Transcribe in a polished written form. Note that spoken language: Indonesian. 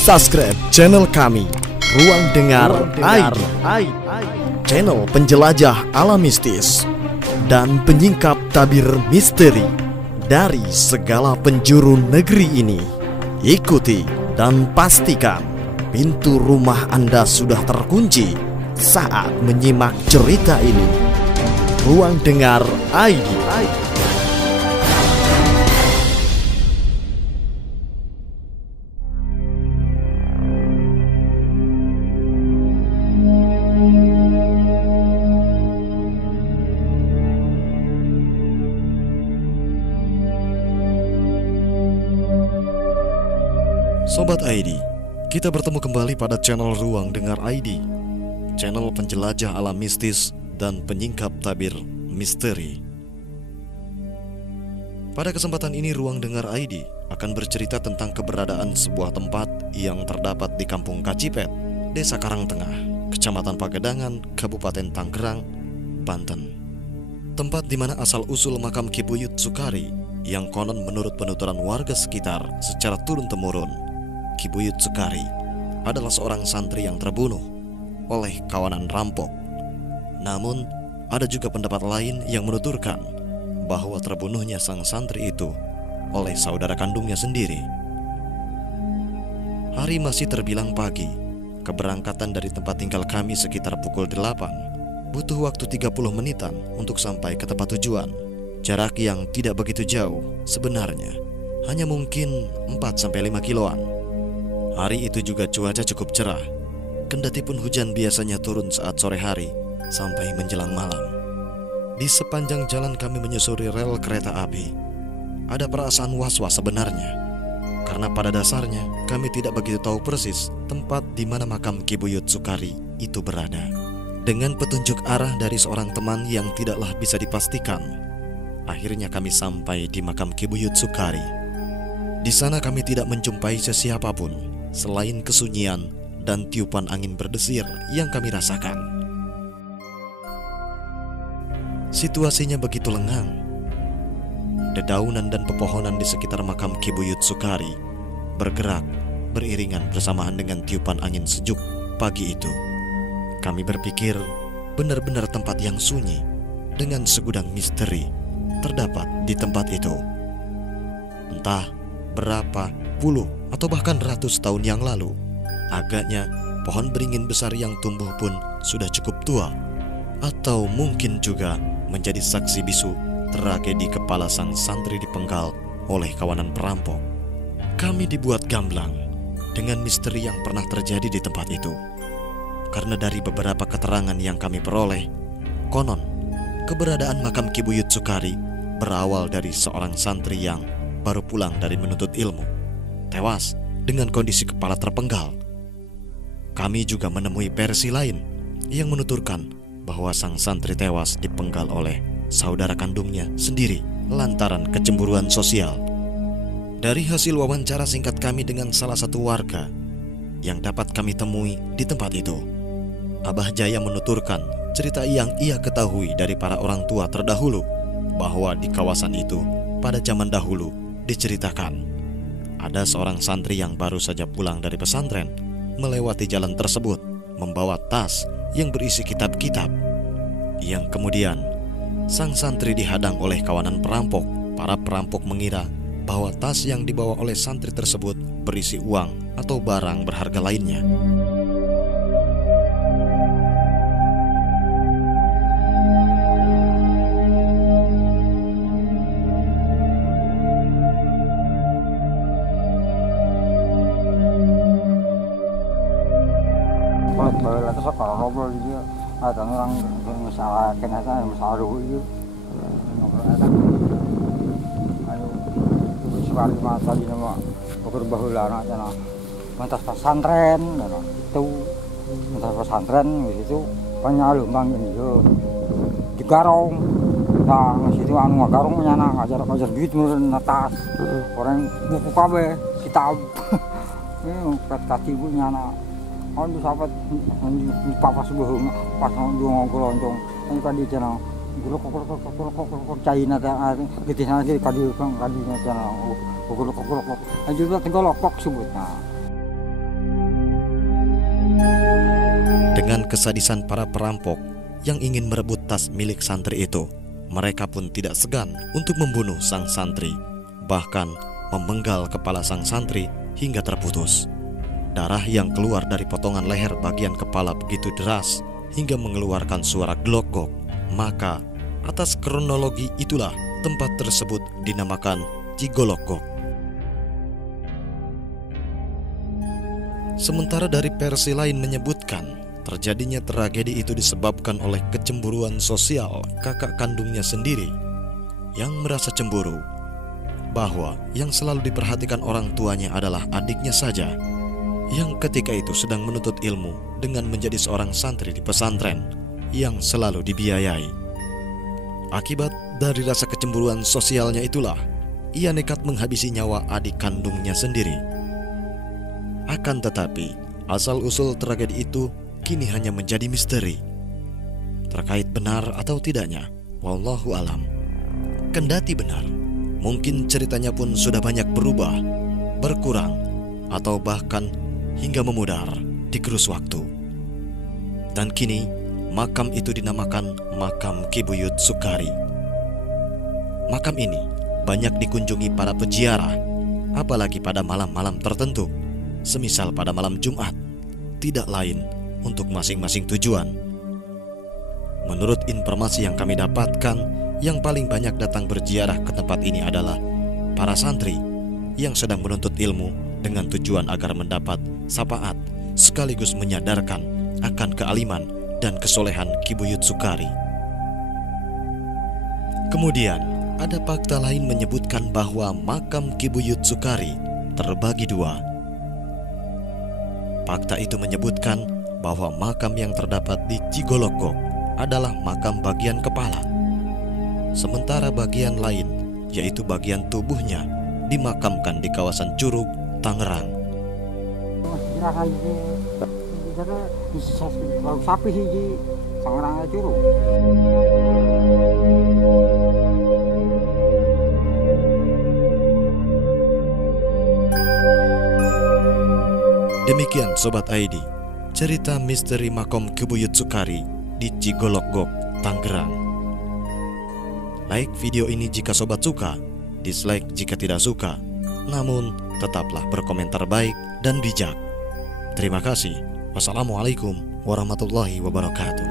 Subscribe channel kami, Ruang Dengar ID, channel penjelajah alam mistis dan penyingkap tabir misteri dari segala penjuru negeri ini. Ikuti dan pastikan pintu rumah Anda sudah terkunci saat menyimak cerita ini. Ruang Dengar ID. Sobat ID, kita bertemu kembali pada channel Ruang Dengar ID, channel penjelajah alam mistis dan penyingkap tabir misteri. Pada kesempatan ini Ruang Dengar ID akan bercerita tentang keberadaan sebuah tempat yang terdapat di Kampung Kacipet, Desa Karangtengah, Kecamatan Pagedangan, Kabupaten Tangerang, Banten. Tempat di mana asal-usul makam Ki Buyut Sukari yang konon menurut penuturan warga sekitar secara turun-temurun, Ki Buyut Sukari adalah seorang santri yang terbunuh oleh kawanan rampok. Namun, ada juga pendapat lain yang menuturkan bahwa terbunuhnya sang santri itu oleh saudara kandungnya sendiri. Hari masih terbilang pagi. Keberangkatan dari tempat tinggal kami sekitar pukul 8. Butuh waktu 30 menitan untuk sampai ke tempat tujuan. Jarak yang tidak begitu jauh sebenarnya, hanya mungkin 4-5 kiloan. Hari itu juga cuaca cukup cerah, kendati pun hujan biasanya turun saat sore hari sampai menjelang malam. Di sepanjang jalan kami menyusuri rel kereta api, ada perasaan was-was sebenarnya, karena pada dasarnya kami tidak begitu tahu persis tempat di mana makam Ki Buyut Sukari itu berada. Dengan petunjuk arah dari seorang teman yang tidaklah bisa dipastikan, akhirnya kami sampai di makam Ki Buyut Sukari. Di sana kami tidak menjumpai sesiapapun selain kesunyian dan tiupan angin berdesir yang kami rasakan. Situasinya begitu lengang. Dedaunan dan pepohonan di sekitar makam Ki Buyut Sukari bergerak beriringan bersamaan dengan tiupan angin sejuk pagi itu. Kami berpikir benar-benar tempat yang sunyi dengan segudang misteri terdapat di tempat itu. Entah berapa puluh atau bahkan ratus tahun yang lalu, agaknya pohon beringin besar yang tumbuh pun sudah cukup tua, atau mungkin juga menjadi saksi bisu tragedi kepala sang santri dipenggal oleh kawanan perampok. Kami dibuat gamblang dengan misteri yang pernah terjadi di tempat itu, karena dari beberapa keterangan yang kami peroleh, konon keberadaan makam Ki Buyut Sukari berawal dari seorang santri yang baru pulang dari menuntut ilmu, tewas dengan kondisi kepala terpenggal. Kami juga menemui versi lain yang menuturkan bahwa sang santri tewas dipenggal oleh saudara kandungnya sendiri lantaran kecemburuan sosial. Dari hasil wawancara singkat kami dengan salah satu warga yang dapat kami temui di tempat itu, Abah Jaya menuturkan cerita yang ia ketahui dari para orang tua terdahulu, bahwa di kawasan itu pada zaman dahulu diceritakan ada seorang santri yang baru saja pulang dari pesantren melewati jalan tersebut membawa tas yang berisi kitab-kitab, yang kemudian sang santri dihadang oleh kawanan perampok. Para perampok mengira bahwa tas yang dibawa oleh santri tersebut berisi uang atau barang berharga lainnya. Sekarang ngobrol dia, ada orang masalah kenapa masalah dulu itu, ngobrol ada, ayo sekali masa di nama berbahula anak jana, mentas pesantren, itu mentas pesantren itu penyalungan ini di Garong, nah situ anu Garong nyana ngajar duit menurun atas, orang buku kabe kitab, ini kata ibu nyana. Kalau sahabat di papa sebuah pas ngobrol loncong, ini kan di channel, gulok cair nada, gitu nanti kadi channel, gulok, juga tinggal lokok sebutnya. Dengan kesadisan para perampok yang ingin merebut tas milik santri itu, mereka pun tidak segan untuk membunuh sang santri, bahkan memenggal kepala sang santri hingga terputus. Darah yang keluar dari potongan leher bagian kepala begitu deras hingga mengeluarkan suara glok-gok. Maka atas kronologi itulah tempat tersebut dinamakan Cigolok-gok. Sementara dari versi lain menyebutkan terjadinya tragedi itu disebabkan oleh kecemburuan sosial kakak kandungnya sendiri yang merasa cemburu bahwa yang selalu diperhatikan orang tuanya adalah adiknya saja, yang ketika itu sedang menuntut ilmu dengan menjadi seorang santri di pesantren yang selalu dibiayai. Akibat dari rasa kecemburuan sosialnya itulah ia nekat menghabisi nyawa adik kandungnya sendiri. Akan tetapi asal-usul tragedi itu kini hanya menjadi misteri. Terkait benar atau tidaknya, wallahu alam. Kendati benar, mungkin ceritanya pun sudah banyak berubah, berkurang, atau bahkan hingga memudar di gerus waktu. Dan kini makam itu dinamakan makam Ki Buyut Sukari. Makam ini banyak dikunjungi para peziarah, apalagi pada malam-malam tertentu, semisal pada malam Jumat, tidak lain untuk masing-masing tujuan. Menurut informasi yang kami dapatkan, yang paling banyak datang berziarah ke tempat ini adalah para santri yang sedang menuntut ilmu dengan tujuan agar mendapat syafaat sekaligus menyadarkan akan kealiman dan kesolehan Ki Buyut Sukari. Kemudian ada fakta lain menyebutkan bahwa makam Ki Buyut Sukari terbagi dua. Fakta itu menyebutkan bahwa makam yang terdapat di Cigolok-gok adalah makam bagian kepala, sementara bagian lain, yaitu bagian tubuhnya, dimakamkan di kawasan Curug, Tangerang. Sapi hiji Tangerang Curug. Demikian Sobat ID, cerita misteri makam Ki Buyut Sukari di Cigolok-gok, Tangerang. Like video ini jika sobat suka, dislike jika tidak suka. Namun tetaplah berkomentar baik dan bijak. Terima kasih. Wassalamualaikum warahmatullahi wabarakatuh.